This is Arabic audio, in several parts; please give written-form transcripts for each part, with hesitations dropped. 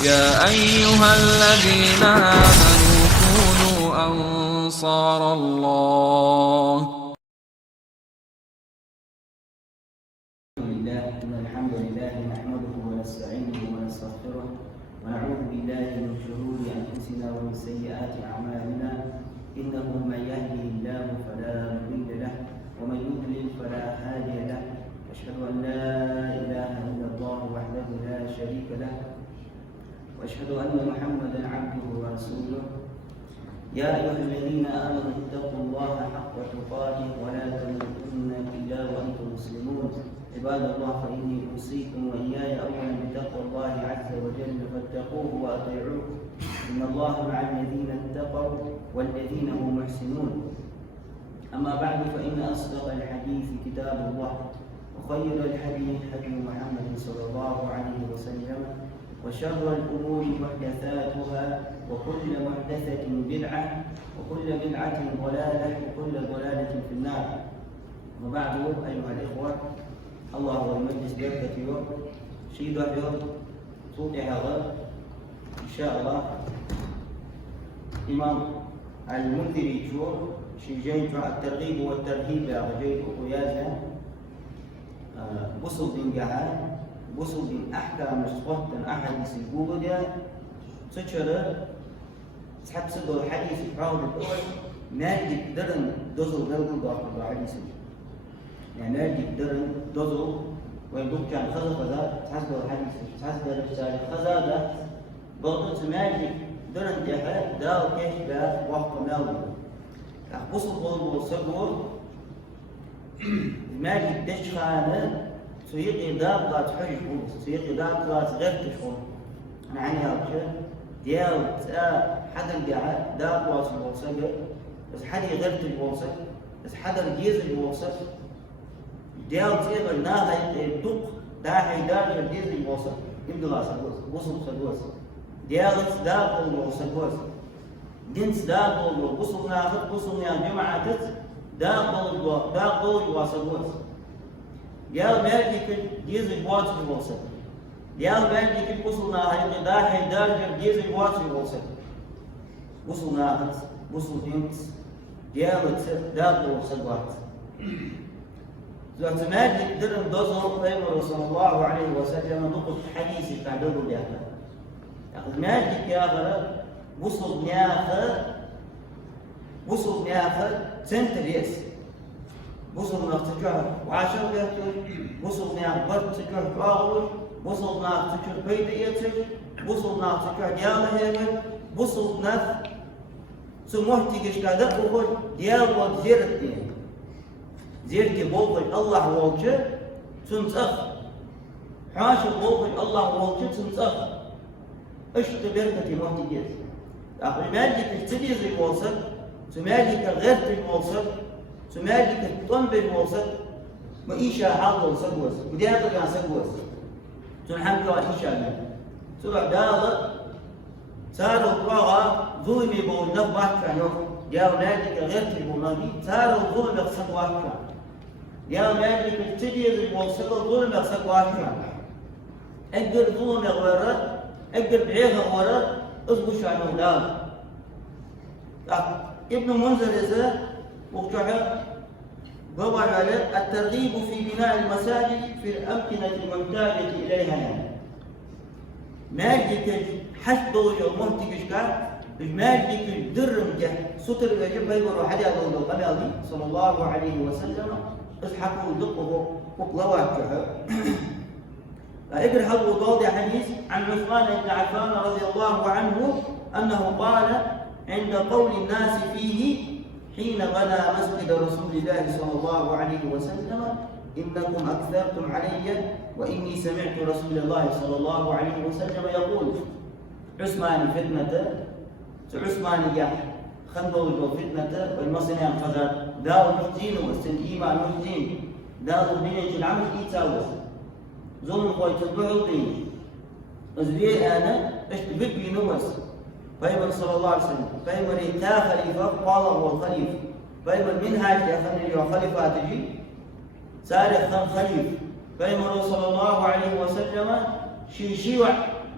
يا أيها الذين آمنوا كونوا أنصار الله. إن الحمد لله نحمده ونستعينه ونستغفره ونعوذ بالله من شرور أنفسنا ومن سيئات أعمالنا، إنه من يهده الله فلا مضل له ومن يضلل فلا هادي له. أشهد أن لا إله إلا الله وحده لا شريك له، وأشهد أن محمدا عبده ورسوله. يا أيها الذين آمنوا اتقوا الله حق تقاته ولا تموتن إلا وأنتم مسلمون. عباد الله، فإني أوصيكم وإياي أولا بتقوى الله عز وجل فاتقوه وأطيعوه، إن الله مع الذين اتقوا والذين هم محسنون. أما بعد، فإن أصدق الحديث كتاب الله، وخير الحديث هدي محمد صلى الله عليه وسلم، وشر الأمور محدثاتها، وكل محدثة بدعة، وكل بدعة ضلالة، وكل ضلالة في النار. وبعد، أيها الإخوة، الله هو المجلس بركة يوم شيء يوم صوتي هذا إن شاء الله إمام المنذري شو شيء جاي الترغيب والترهيب يا رجال ويازا بصل بن جهاد بصل بن أحكام الصوت أحد يسيبوه ده تشرر سحب صدر الحديث فراود الأول ما يقدرن دوزو غيره ضعف الحديث، يعني نادي درن دوزو ويقول كان خذ خذا تحسب الحديث تحسب الرسالة خذا ده برضو سماجي درن جهة دا وكيش دا وقت ماوي أخبصوا قلب وصقور سماجي دش خانة سيقي داب لا تحجبه سيقي داب لا تغير تشعر. أنا عني هالشيء ديال حدا القاعد داب واصل وصقر بس حدا يغير الوصق، بس حدا الجيز الوصق ديال تيبر ناها يدق داحي داخل الجيز الوصق يبدو لا سدوس وصل سدوس ديال داخل الوصق جنس داخل وصل ناخذ وصل يا جماعة داخل الوصق ديال مالك الجيز الوصق ديال مالك وصل ناخذ داحي داخل الجيز الوصق وصل ناخذ وصل جنس ديال داخل الوصق زعتماد يقدر ندوزهم بين صلى الله عليه وسلم نقط حديث يتعدلوا بها. ياخذ ماجيك يا غرب وصل ناخذ سنت ريس وصل ناخذ وعشان ياخذ وصل ناخذ برد تجاه قاول وصل ناخذ بيت يتر وصل ناخذ ديال هيك وصل ناخذ سموه تيجي كذا وهو ديال وزيرتني زيرتي بوقي الله والجه تنسخ حاشا بوقي الله والجه تنسخ ايش تبركتي ما تجيز أخي مالك تجيز الوسط تمالك غير الوسط تمالك الطنب الوسط ما إيشا حاضر وسقوس ودي هذا كان سقوس تنحمك وإيشا سرع دالة صاروا قراءة ظلمي بول نفبات كانوا يا مالك غير المنادي صاروا ظلم يقصد واحد يا مالك تجيز الوصل ظلم يقصد واحد اقدر ظلم يغورد اقدر بعيها غورد اصبش عن اولاد ابن منذر إذا وقتها ضوى عليه الترغيب في بناء المساجد في الأمكنة المحتاجة إليها يعني مالك حشد ومهتكش كان المالك الدرم جه ستر يجب بيبر حد يقول القميضي صلى الله عليه وسلم اصحكوا دقه وقلواته. اقرا هذا الوضوء حديث عن عثمان بن عفان رضي الله عنه انه قال عند قول الناس فيه حين بنى مسجد رسول الله صلى الله عليه وسلم انكم اكثرتم علي واني سمعت رسول الله صلى الله عليه وسلم يقول عثمان فتنه عثمان جاح خندوا فتنة والمصنع خزر داو محجين واستنجيما محجين داو بنية العمل يتساوس ظلم خوي تطبعوا دين أزبيه أنا اشتبك بنوس فايمر صلى الله عليه وسلم فايمر تا خليفة قال هو الخليفة فايمر منهاج يا خليفة تجي سارح خليفة فايمر صلى الله عليه وسلم شيوع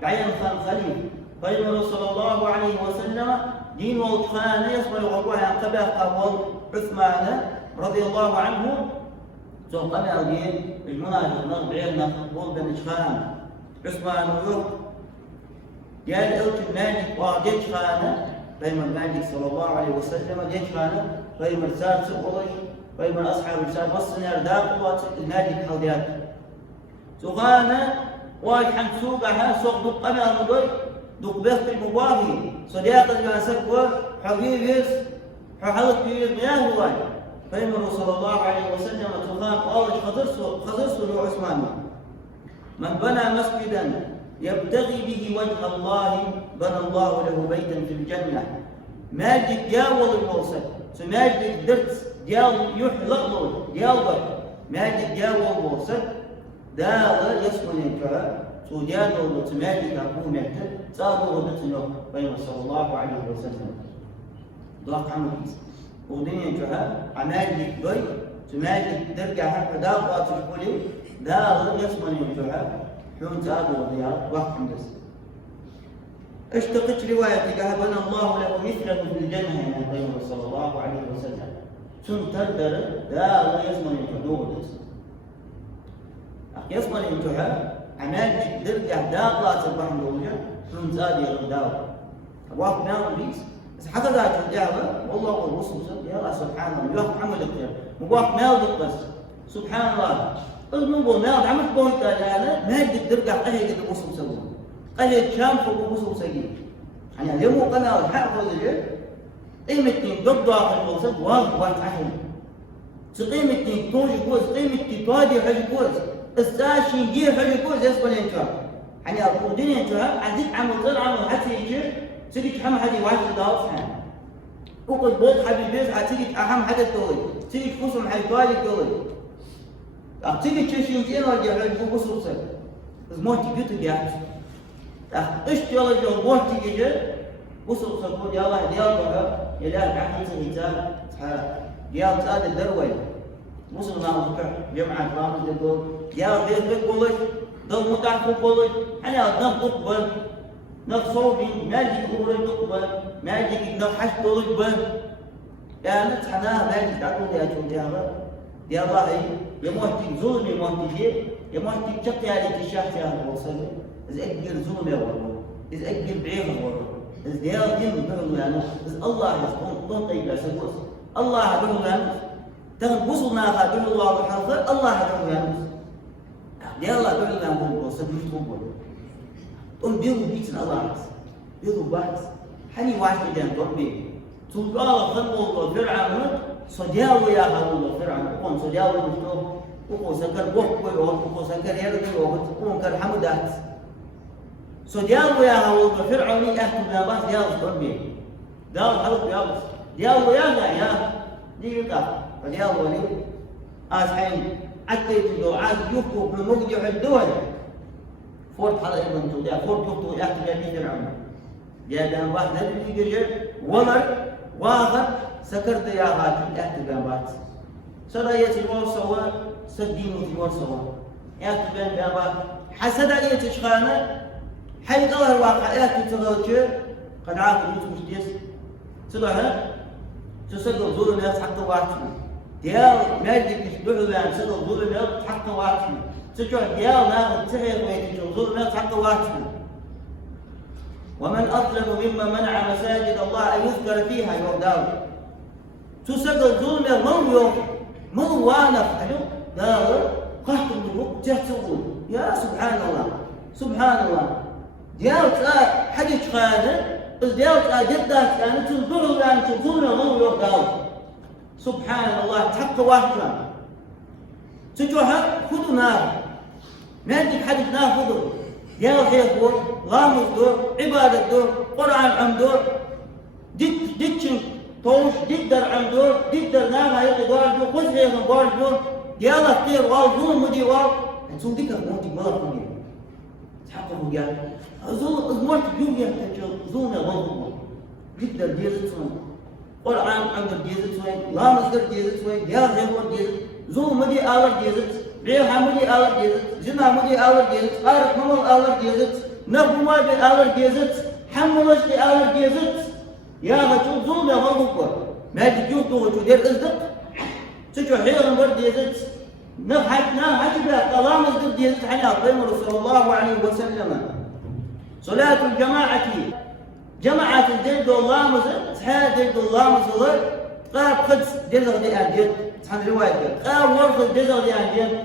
بعين خان خليل فإن صلى الله عليه وسلم دين وخان يصبر وقوها قبل قبل عثمان رضي الله عنه ثم قبل دين المنافق نرجع نقول بنشخان عثمان ويوم قال أوت المالك وجيش خانه فإما المالك صلى الله عليه وسلم جيش خانه فإما رسال سقوش فإما أصحاب رسال وصل يرداق المالك حضيات سخانه واجحن سوقها سوق دقنا مضي دق بيت المباهي صديق الجاسك حبيبيس حلق بيس مياه واي فإما صلى الله عليه وسلم سخان قاوش خضرسه له عثمان من بنى مسجدا يبتغي به وجه الله بنى الله له بيتا في الجنة ماجد ديال الموصل سماجد درس ديال يحلق له ديال ماجد ديال الموصل دال يسمن ينفع سوديان له سماجد أبو مهتد صاروا ودتنا بين صلى الله عليه وسلم ضاق عمريس ودين ينفع عماجد بي سماجد درجة فدا قاتل كله دال يسمن ينفع حون تابوا ضياء وقت بس اشتقت روايتك بنى الله له مثله في الجنة يا نبي صلى الله عليه وسلم ثم تقدر لا يسمى ينتهى يسمى ينتهى عمال درجة داخلة سبحان الله ثم زاد يغداو واقف نام بيس بس حتى ذاك الجابة والله والرسول يا الله سبحان الله يوقف عمل الخير مواقف نام بس سبحان الله الموضوع نام عمل بوينت أنا ما يقدر درجة قهي قد الرسول سوى قهي شام فوق الرسول سجين يعني اليوم قناة الحق وذلك قيمتين ضد داخل الوسط واحد عشان قيمتين توجي كوز قيمتين توادي حاجة كوز الساشي يجي حاجة كوز يسبل ينشر يعني الدين ينشر عندك عمل غير عمل حتى يجي تيجي تحمل حاجة واحد داوس حان وقد بوت حبيبيز تيجي أهم حاجة تقول تيجي تفوسهم حاجة توادي تقول تيجي تشيل زين ولا حاجة بوس وصل بس ما تيجي تجاه إيش يلا جو ما تيجي وصل صدق يا الله يا الله يا عقل الإنسان يا أستاذ الدروي وصل ما وقع جمعة رامز يقول يا بيت بقولش ضل متعب بقولش أنا نخطب بل نخصوبي ما يجي يقول تقبل ما يجي نخش بقولش بل يا نتحنا ما يجي تعقول يا جود يا الله يا مهتي ظلم يا مهتي يا مهتي شق يا ليت الشاحة يا وصل إذا أجر ظلم يا والله إذا أجر بعيد والله إذا يا دين بقول يعني إذا الله يسكن طيب يا سبوس الله بقول يعني تغن وصلنا قبل الله وحافظ الله بقول يعني يا الله بقول يعني بقول سبوس بقول بيرو بيتنا الله بيرو بات حني واحد جان ربي تقال خلوا فرعون صدياو يا الله فرعون قوم صدياو مشتو وقو سكر وقو وقو سكر يرد وقو كر حمدات صدياو يا الله فرعون يحكم يا الله ديال ربي داو حلق يا الله ديال يا ديقة فديال ولي حين عديت له عاد يفكوا من موقع الدول فورت هذا ابن تودع فورت يفكوا يحكم يا فرعون يا دام واحد نبي يجي ولر واخر سكرت يا غاتي يحكم يا بات سرايتي ورسوا سدينوا في ورسوا يحكم يا بات حسد عليه تشخانه حي ظهر واقعيات تتغير قد عاقل مش ديس صدقها تسجل ظلم الناس حق واحد ديال مالك يشبهوا يعني سجل ظلم الناس حق واحد سجل ديال ناخذ سحر ويتجو ظلم الناس حق واحد ومن أظلم مما منع مساجد الله أن يذكر فيها يورداو تسجل ظلم الناس مو وانف حلو دار قهر الوقت تحتوي يا سبحان الله سبحان الله ديالت حديث خانه ديالت جدات كانت تنظر يعني تنظرنا غير يورداو سبحان الله تحق واحد تجوها خذوا نار ما عندك حديث ناخذه ديال خير دور غامض دور عبادة دور قرآن عم دور ديتشن توش ديدر عم دور ديدر نار هاي دور دور خذ هيك دور ديال خير والظلم مدي وال تسوي ذكر موتي مرة حقه قال زمرت بيوم يحتاج زونا والله جدا ديزتون قرآن عند ديزتون لا مصدر ديزتون يا غير ديزت زو مدي آور ديزت بيع مدي آور ديزت زنا مدي آور ديزت قارك ممل آور ديزت نقوم بآور جيزت حملش لآور جيزت يا غشو ظلم يا غلبك ما تجيب تو دير أصدق تجو حيرا برد جيزت نحج بها قلام أصدق جيزت حنا قيم رسول الله عليه وسلم صلاة الجماعة جماعة الجلد والله مزل تحال جلد الله مزل قاب قدس جزر دي أنجل تحن رواية قاب ورقة جزر دي أنجل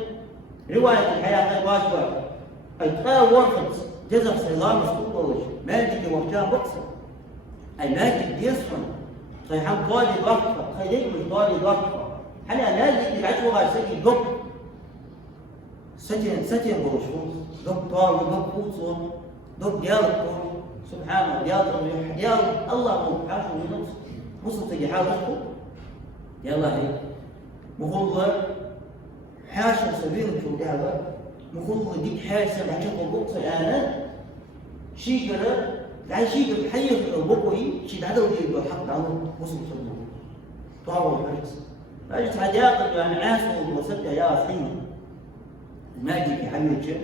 رواية الحياة قيب واشبر أي قاب ورقة جزر سيلام مصطوط وش ما يجيك وقتان بقصر أي ما يجيك يصفن خيحان طالي ضغطة خيليك مش طالي ضغطة حنا نازل يبعثوا غير سكي قب ستين بروشفوس قب طالي قب قوصون قب ديالك سبحان الله ديال الله مو حاشو ونص وصل تجي حاول تدخل يلا هيك مخلص حاشا سبيل شو هذا مخلص ديك حاشا بعشق البوكس انا شي كده لا شي بحي البوكوي شي هذا ودي الحق عنه وصل صدق طاول حرس اجت حداقه يعني عاصم وصلت يا سيدي ما جيك يا حبيبي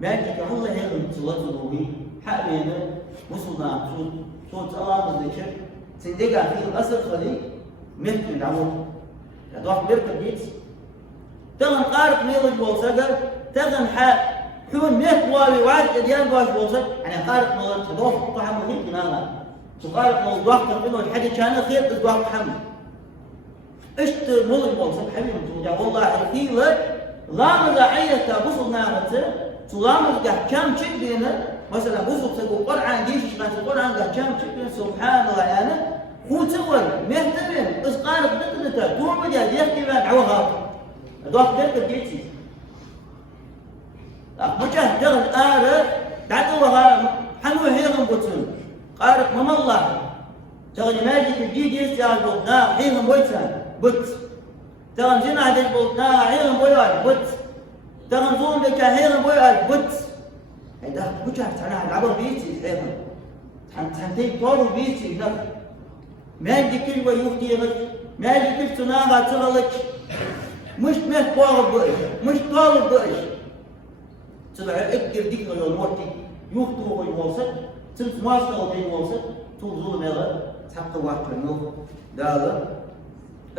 ما جيك والله هيك تصلوا به حقنا وصلنا صوت الله بالذكر سندقة في الأصل خلي مثل العمود يدوح بركة بيت تغن قارب ميلج بوصقر تغن حون ميت واوي وعاد أديان بواش بوصق يعني قارب ميلج تدوح بقى مهم دماغا تقارب ميلج دوح تنقلوا الحاجة كان خير تدوح محمد اشت ميلج بوصق حبيبي توجع والله حكيلة لا مزاعية وصلنا متى تلامز قاعد كم شدينا مثلا وصل تقول قرآن ديش كان القرآن قاعد كم شدينا سبحان الله يعني هو تقول مهتمين بس قال بدلته دون مجال يحكي بعد عوها دوق ذلك الجيتي مجاه دغل آره دعوها حنو هيهم بوتن قارق مم الله تغني ماجيك الجيد يستعال بوتنا هيهم بوتن بوت تغن جنا عدد بوتنا هيهم بوتن بوت تغن زون لك هيهم بوتن بوت هيدا مجاه تعناها العبر بيتي هيهم تحنتين طورو بيتي نفر ماجي كل ويوفتي لك ماجي كل سناها تغلق مش مات طالب بقش مش طالب بقش تبع اقدر ديك ولا موتي يوفتو ويوصل تلت ماسكه ويوصل توزول ماذا تحقق واحد النوف دالا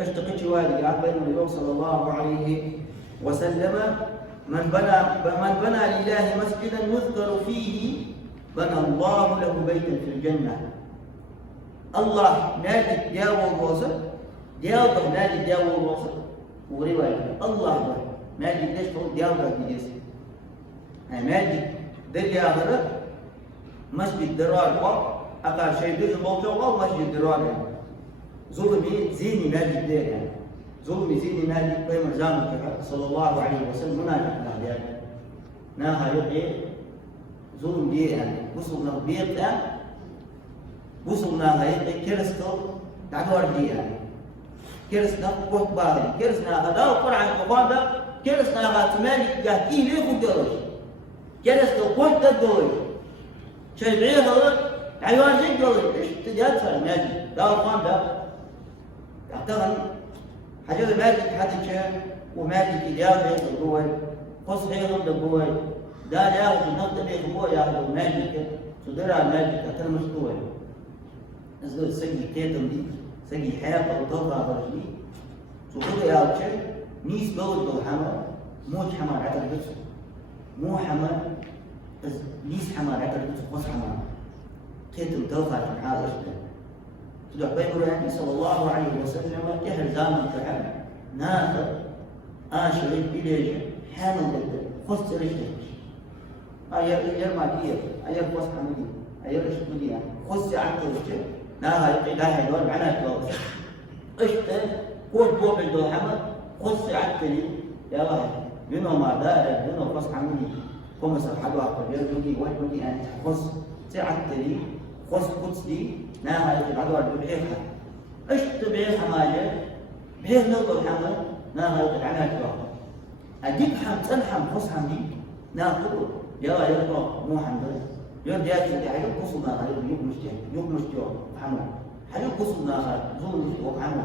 اشتقت شوالي قاعد بين النبي صلى الله عليه وسلم من بنى لله مسجدا يذكر فيه بنى الله له بيتا في الجنه الله نادي دياو الوسط دياو نادي دياو الوسط ورواية الله نادي ليش تقول دياو بجيس نادي دياو هذا مسجد درار قا أقل شيء بيز الموضوع أو مسجد درار ظلمي زيني نادي دياو يعني ظلمي زيني نادي قيم زمان صلى الله عليه وسلم نادي يعني ناها يبقى ظلم دي يعني وصلنا بيت وصلنا هاي كرسكو تعتبر دي كرسنا قوت باري كرسنا هذا وقرع القبادة كرسنا هذا تمالي جاكي ليه خدوش كرسنا قوت تدوش شيء بعيد هذا عيوان زي دوش إيش تجات صار ماجي ده القبادة تعتبر حاجة ماجي حد شيء وماجي تجار هي الجوال قص هي ضد الجوال ده ياخذ النقد هي الجوال ياخذ ماجي تدرى ماجي تعتبر مستوى نزل سجي تيتم دي سجي حياة وطلقة برجلي سوكودا يا أبشر نيس بلد بالحمر موج حمر عتر بس مو حمر نيس حمر عتر بس قص حمر تيتم طلقة عن حال أشبه تدع بين يعني صلى الله عليه وسلم يهر زامن كحمر ناخذ آشرين بليج حامل جدا خص رجلك يرمى كيف أير قص حمدي أير أشبه يعني خص عن رجلك ناها إلهي دور معناها كلاس قشطة قوت بوق الدول حمد خص عدتني يا الله منو ما دار منو خص حمدي قوم سبحانه وتعالى يرجوني وجهني أن خص سعدتني خص قدسي ناها يتبعدوا على بعيرها قشطة بعيرها ماجة بعير نضل حمد ناها يتبعناها كلاس أديك حمد تنحم خص حمدي ناخذ يا الله يرضى مو حمد يوم جاتي اللي حيوم قصنا هذا يوم مشجع محمد حيوم قصنا هذا زول مشجع محمد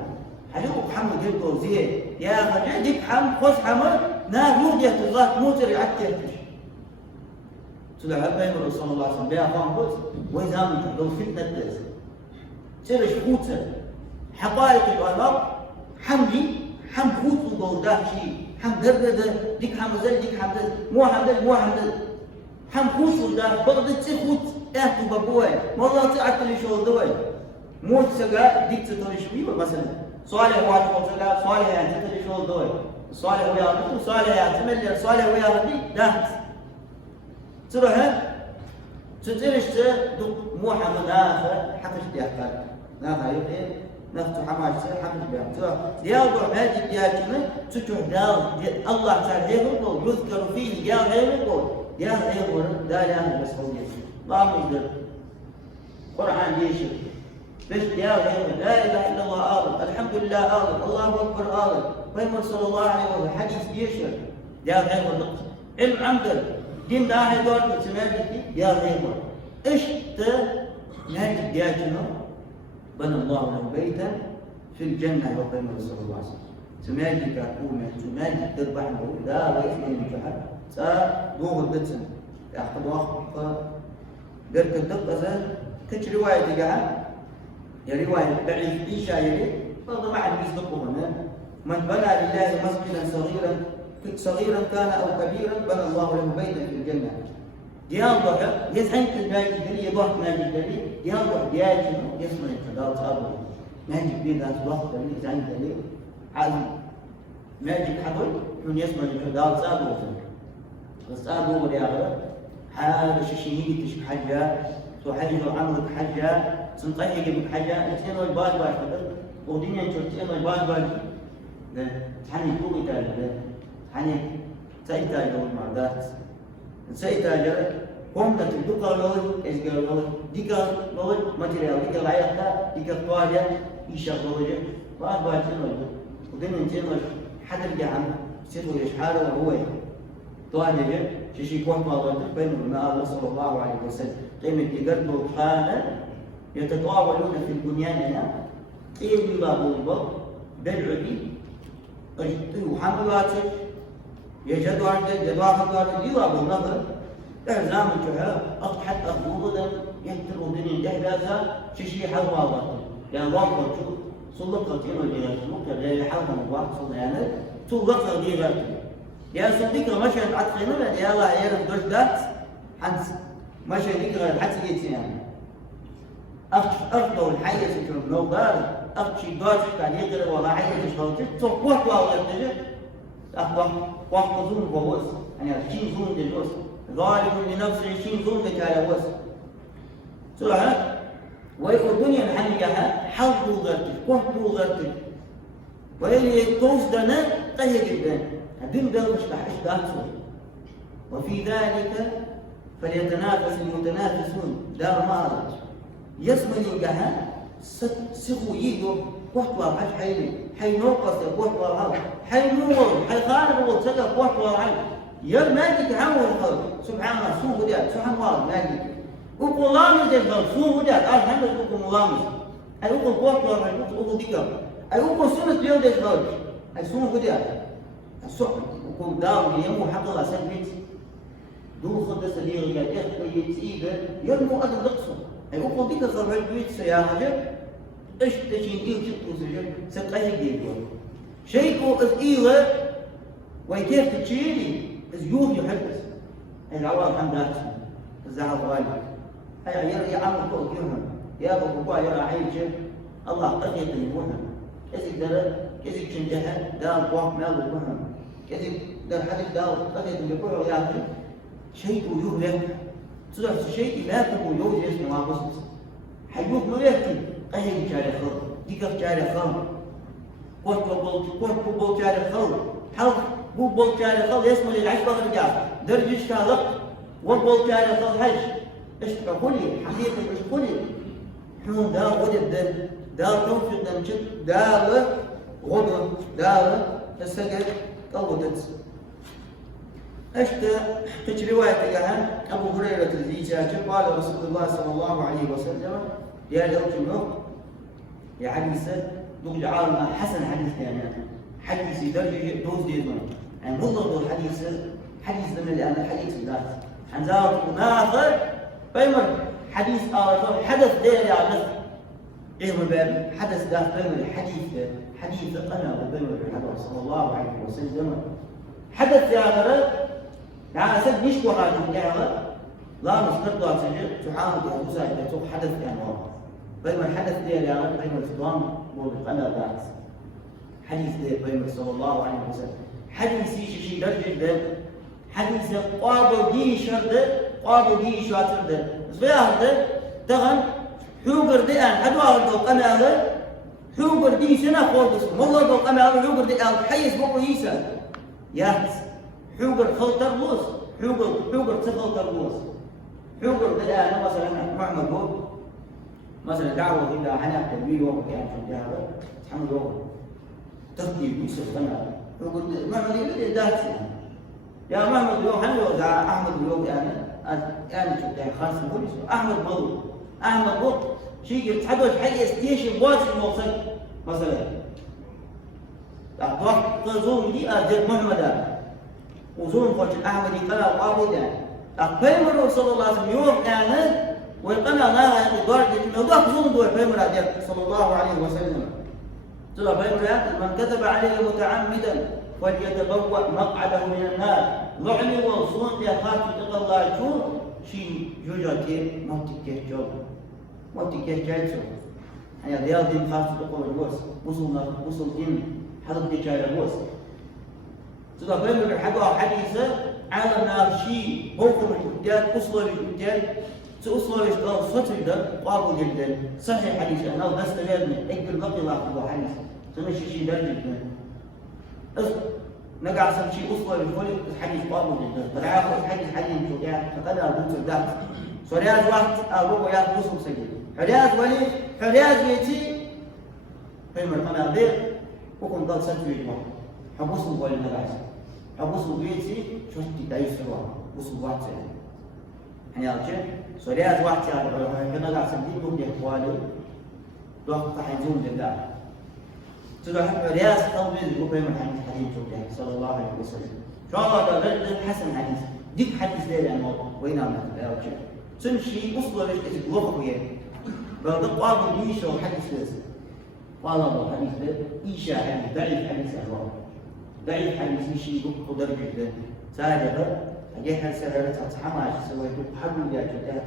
حيوم محمد جلده زين يا خجل ديك حم خص حمد نار يوجد الله موتر عتير تلا هبه صلى الله عليه وسلم بيا قام قلت وإذا من لو فتنة تز تلش خوته حقائق الأمر حمدي حم خوت وجوداه شيء حم درده ديك حم زل ديك حم زل مو حم زل مو حم زل حم خوت وده بغض تخوت اهتو بابوي والله تعبت لي شغل دوي مو تسقى ديك تطلع شوي مثلا صالح واحد وصلا صالح يعني تطلع شغل دوي صالح ويا ربي صالح يعني تملي صالح ويا ربي دهت تروح تدريش مو حمد آخر حقش ديالك ناخذ يبقى ناخذ حماش حقش بيان تروح ديال هذه ديالك تروح ديال الله تعالى يقول يذكر فيه ديال يقول ديال يقول لا يعني بس هو ما مقدر قرآن يشوف بس ديال يقول لا إله إلا الله آمن الحمد لله آمن الله أكبر آمن محمد صلى الله عليه وسلم حديث يشوف ديال يقول علم عمدل دين داعي دور سمعت ديال يقول إيش نهاية ديالنا بنى الله له بيتا في الجنة يوم صلى الله عليه وسلم سمعت كأقوم سمعت تذبح له لا ويثنين جهة سأدوه الدتن يأخذ وقت درك الدقة زين كش رواية جهة يا رواية بعيد دي شايري فهذا ما حد يصدقه هنا من بنى لله مسجدا صغيرا كان أو كبيرا بنى الله له بيتا في الجنة ديال ضحى يزعم الباقي اللي يضحك ما يجري ديال ضحى ديال يسمع الفضاء صابر ما يجي بين ذات الوقت اللي يزعم اللي عالم ما يجي حضر من يسمع الفضاء صابر بس هو اللي يغرب هذا شيء تشوف حاجة تحجز عمرك حاجة تنطيق بك حاجة الاثنين والبال حضر ودنيا الاثنين والبال حني توقي تاجر حني سيتاجر المعدات سيتاجر قمت تدق لول إزجار لول ديكا لول ماتريال ديكا العيقة ديكا الطوالة يشغل لول وأربعة لول ودين تنوش حد الجهم سيتو يشحاله وهو طوالة شيء كون ما بين الماء صلى الله عليه وسلم قيمة تقرب الحالة يتطاولون في البنيان هنا قيم باب الباب بالعدي وحملاتك يجد عند جدوى فقال يلعب النظر إعزام الجهة أضحت أخبوضا يهتر ودنين جهدازا شيشي حواضا يعني واقع شو صلقة تينو جهة صلقة غير حوضا واحد صلقة صلقة غير يا صديقة مشهد عدخينونا يا الله يا رب دوش دات حنس مشهد ذكرى حتى يتسيان أفضل الحية سكرم لو دار أخشي دوش كان يقرأ ولا حية تشغلتك صفوت واو يبتجه أخوة وقت زون بوس يعني شين زون للوس ظالم لنفسه شين زون على وس سورة ويقول الدنيا محليها حظ غرتك وقت غرتك ويلي توس دنا قهر جدا هدين ده مش بحش وفي ذلك فليتنافس المتنافسون دار مارج يسمى الجهة سخو يجو وقت واحد حي نوقف وقت واحد حي نور حي خارج وتسقف وقت واحد يا ماجد عمو الخلق سبحان الله سوء بدات سبحان الله ماجد وقول لامس الخلق سوء بدات الحمد لله وقول لامس أي وقول وقت واحد وقول ديكا أي وقول سنة يوم الخلق أي سوء بدات السحب وقول دار يمو حق الله سبت دو خدس اللي رجال إخوة يتسيبه يرمو أدن لقصه أي وقول ديكا صار البيت سيارة إيش تشين إيه شتو سجل سقيه جيبه شيء إيه ويكيف تشيلي زيوف يحبس العوام حمدات الزهر والد هيا يا عم فوق يوم يا ابو يا عيش الله قد يقيمونها كذا درا كذا كنجها دار قوم مال وهم كذا در حدث دار قد يقولوا يا اخي شيء يهلك تروح شيء لا تقول يوم اسمه ما بص حيوك ما يحكي قهي جاري خل ديك جاري خل قوت بول جاري خل حل بول جاري خل اسمه للعيش بالرجال درجة شالق وبول جاري خل هش ايش تقولي حقيقة ايش تقولي حون دار وجد دار توفيق دمشق دار غدر دار السجد طودت اشت رواية ياها أبو هريرة الزيجاج قال رسول الله صلى الله عليه وسلم يا لوجنه يا حديث دوج عالم حسن حديث يعني حديث درجة دوز ديزون يعني نظر الحديث من الآن الحديث ذات عن زارة ناخر بيمر حديث حدث دير يا نف إيه مبين حدث ده بيمر حديث قنا بيمر الحدث صلى الله عليه وسلم حدث يا غرب يعني سد نشكو هذا يا غرب لا نستقبل سجل تحاول أن تساعد حدث يعني بينما الحدث ديال يا غرب بينما الإسلام والقناة ذات حديث ديال بينما صلى الله عليه وسلم حديث شيء درجة حديث قابل دي شرد قابل دي شاطر ده زيادة تغن حوجر دي أن أدوار دو قناة حوجر دي سنة خالص والله دو قناة حوجر دي أن حيز بقول يسا ياس حوجر خلطر بوس حوجر تخلطر بوس حوجر دي أنا مثلا محمد هو مثلا دعوة إلى عناء تنبيه وقت يعني في الجهة تحمل وقت ترتيب يوسف قناة حوجر محمد يقول داتس يا محمد اليوم حنا لو احمد اليوم انا شفت خالص بوليس احمد مضو احمد بط شيء تحدث حي ستيشن واش الموصل مثلا ضغط زوم دي اديت محمد وزوم خوش احمد يقرا قابود بيمر صلى الله عليه وسلم يوم انا ويقنا لا درجه انه ضغط زوم دو بيمر صلى الله عليه وسلم ترى بيمر من كتب عليه متعمدا وليتبوأ مقعده من النار لعني وصون يا خاطر الله شو شيء جوجاتي ما تكيه جو ما تكيه جايتو يعني رياضي خاطر تقول الوس وصل دين حضر دي جاي الوس ترى بينما الحاجة حديثة عالم نار شيء حكم الجداد أصل الجداد سأصل الجداد سطر ده قابل جدا صحيح حديث أنا بس تبعدني أقبل بقي الله حديث سمشي شيء درجة نقع صار شيء أصلا للفولي حديث قابل جدا فالعاقل حديث شو يعني فقدر أبوك الدهر سورياز وقت أبوك وياك بوصل سجل حرياز ولي حرياز بيتي فيما القناطير وكم ضل سجل يجمع حبوصل ولي نقعس حبوصل بيتي شوتي تعيش سوا وصل وقت يعني أرجع سورياز وقت يعني كنا قاعد سجل بوك يحوالي وقت حيزون جدا تروح رياض قلبي وبين الحديث صلى الله عليه وسلم. شو الله ده حسن حديث ديك حديث ليه الموضوع وين عم نتلاقى تمشي أصله ليش تتوقف وياه بعد قابل ليش أو حديث ليش قال الله حديث ده إيش يعني ضعيف حديث الله ضعيف حديث شيء يقدر جدا ساجد أجيها السهرة تتحمل عشان سويته حبل يا جدع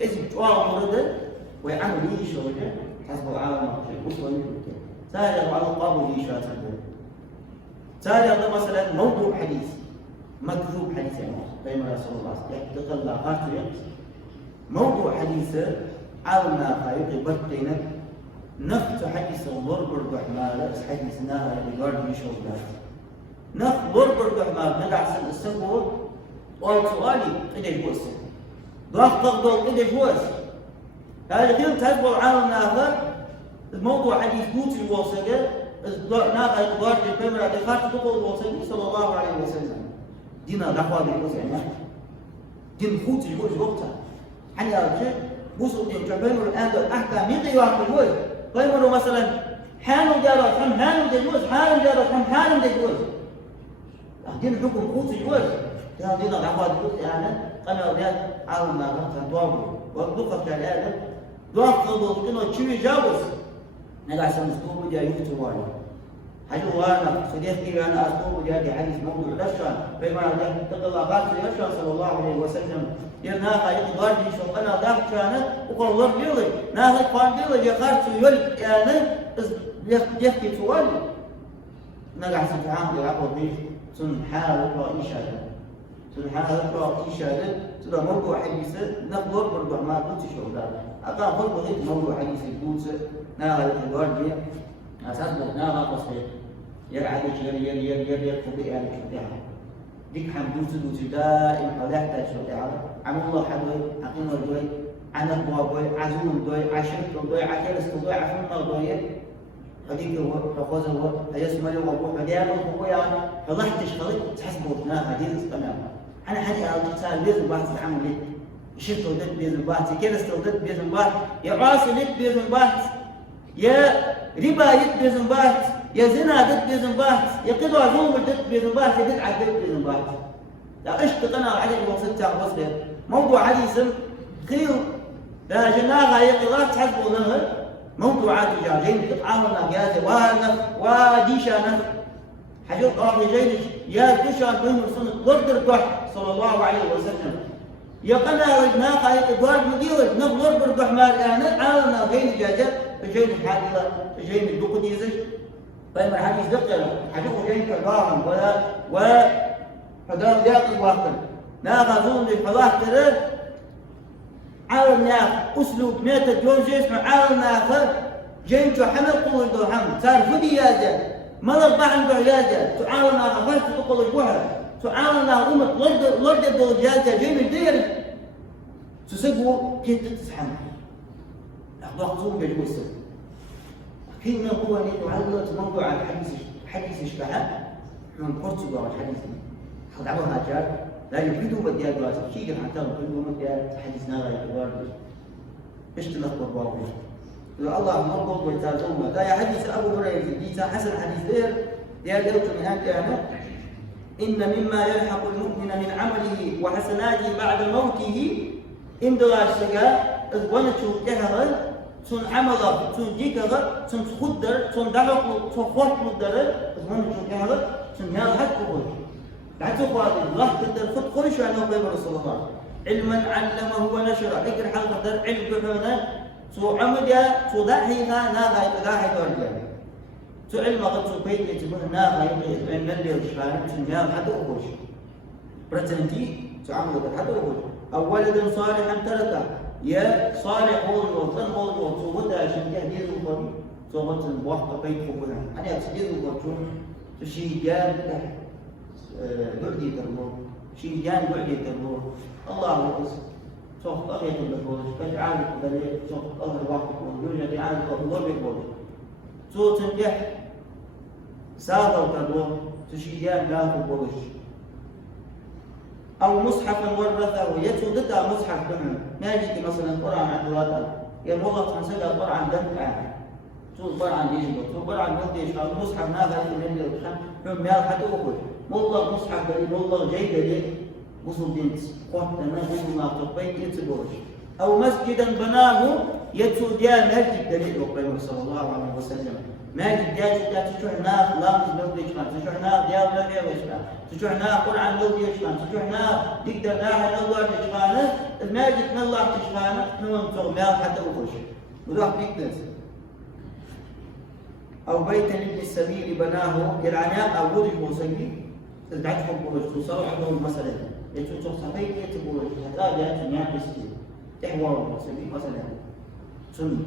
كذب تواه مرده ويعمل ليش أو كذا حسب عالم أصله ليش سارق على القابل ليش هذا سارق مثلا موضوع حديث مكذوب حديث يعني بين رسول الله يحتقل لا قاتل موضوع حديث عالمنا خايق بطينا نفت حديث ضرب الرحمن حديثنا رجال يشوف نفت ضرب الرحمن نقع السبور قال سؤالي إيش هو السبب ضغط ضغط إيش هو السبب هذا كل تسبب عالمنا آخر الموضوع حديث بوت الواسطة ناقة إخبار الكاميرا دخلت تقول الواسطة صلى الله عليه وسلم دينا دخوة بالواسطة دين خوت الواسطة وقتها حني أرجع بوصل دين جبهنا الآن ده أحكام يقي واحد الواسطة قيمروا مثلا حانوا دارت هم حانوا دجوز حانوا دارت هم حانوا دجوز دين حكم خوت الواسطة كان دينا دخوة بالواسطة يعني قناة رياض عالم ما غلطها دوابه وقدوقة كالآدم دوابة ضوطنا تشوي جاوز نقع سمستوب جاي يكتبونه حلو وانا صديقي انا اسطوب جاي حديث موضوع لشان بما تقل قاتل لشان صلى الله عليه وسلم يرنا يقدر شو انا ذاك كان وقال الله بيلي ناهي قال بيلي يقارت يولد انا يحكي سؤال نقع سبحان الله عقل بيه سنحاول إشارة ترى موضوع حديث نقدر برضو ما قلت شو ذا أقام فرض غير موضوع حديث القدس ناقل الوالد أساس ناقل قصير يرعى ير فوق يعني شو ديك حمدوس دائم ولا يحتاج شو عم الله حدوي عقيم الدوي عن أبوابوي عزوم الدوي عشرة الدوي عكرس الدوي عفن الدوي هذيك هو حفظ هو هيسمع له أبوه هديانه هو يعني فضحتش خليك تحسبه ناقل هديس تمام أنا حدي على القتال بيزن بحث العمل لي شفت ودت بيزن بحث كيرست ودت بيزن بحث يا عاصي لت بيزن بحث يا ربا يت بيزن بحث يا زنا دت بيزن بحث يا قدوة عزوم دت بيزن بحث يا بدعة دت بيزن بحث لا اشتقنا عليه وستة وصله موضوع حديث خير لا جناغ يقرأ تحسبوا له موضوعات جاهين تتعاملنا قياسة وديشانة حجر قرار جيد يا ديشان بهم سنة لردر كح صلى الله عليه وسلم يقنا رجناق يقدر مدير نقدر بربح مال أنا عالنا غير جاجة جيد الحادثة جيد الدقديزش فإن الحديث دقة حجر جيد كبارا فدار ذاك الواقع ناخذون للفلاح ترى عالم ناخذ أسلوب ميتة جونجيس مع عالم ناخذ جيمتو حمل قول درهم صار فدي يازا ملر بعد بعيازا تعالم ناخذ فرق تقول الجوهر تعالم ناخذ أمة لرد الدول جازا جيم الدير تسقوا كيف تتسحن أخذوهم بالوسط كيف هو أن يتعلق موضوع الحديث إشباهات من البرتغال الحديث خدعوها جار لا يفيدوا بديات دراسة شيء حتى يفيدوا بديات حديثنا لا يقدر إيش تلخبط بابه الله مرض ويتازمه لا يحدث أبو هريرة ديتا حسن حديث دير يا دوت من هكذا إن مما يلحق المؤمن من عمله وحسناته بعد موته إن دراج سجاء ونشوف جهرا تون عمله تون جيكرا تون خدر تون دعوة تون خوف مدر ونشوف جهرا تون يال حد قبول لا تقول الله تقدر خد كل شيء عنه بين رسول الله علما علمه ونشره اقرا حلقه در علم بحونا تو عمدا تو ضحيها ناغا يقلاحي دورجا تو علم غد تو بيت يتبه ناغا يقلاحي من اللي يشفان تنجام حتى أخوش برتنتي تو عمل در حتى أخوش أو ولد صالحا تركه يا صالح هو الوطن هو الوطن تو غدا عشان يهديه الوطن تو غد الوقت بيت خبنا أنا أتسجيل الوطن تشي جاب بعدي تربوه شيء جان بعدي تربوه الله أكبر صوت قرية تربوه فجعل قبليه صوت قهر واحد يوجد عاد قبل يقول صوت نجح ساقوا تربوه تشي جان لا تقولش أو مصحفا ورثه يتودك مصحف دمه ما يجي مثلا القرآن عند ولده يا والله تنسى القرآن دمك شو القرآن يجي شو القرآن بدي يشتغل المصحف ناقل من اللي يخشن هم يا حد أقول والله مصحف بريد والله جيد لي وصل دينت قوة الناس ما تطبيق يتبوش أو مسجدا بناه يتسود يا مسجد دليل وقيمه صلى الله عليه وسلم مسجد يا تشوح ناس لا مزبوط يشمان تشوح ناس يا ولد يشمان تشوح ناس قرآن لو يشمان تشوح ناس تقدر ناس الله يشمانه المسجد من الله تشمانه نوم ما حد أقولش وراح تقدر أو بيتا لابن السبيل بناه العناق أو وجه موسيقي تدعتهم بوجه صراحة لهم مثلا يتوتو صحيح يتبو وجه هذا جاءت نيام يستي إحوار موسيقي مثلا سني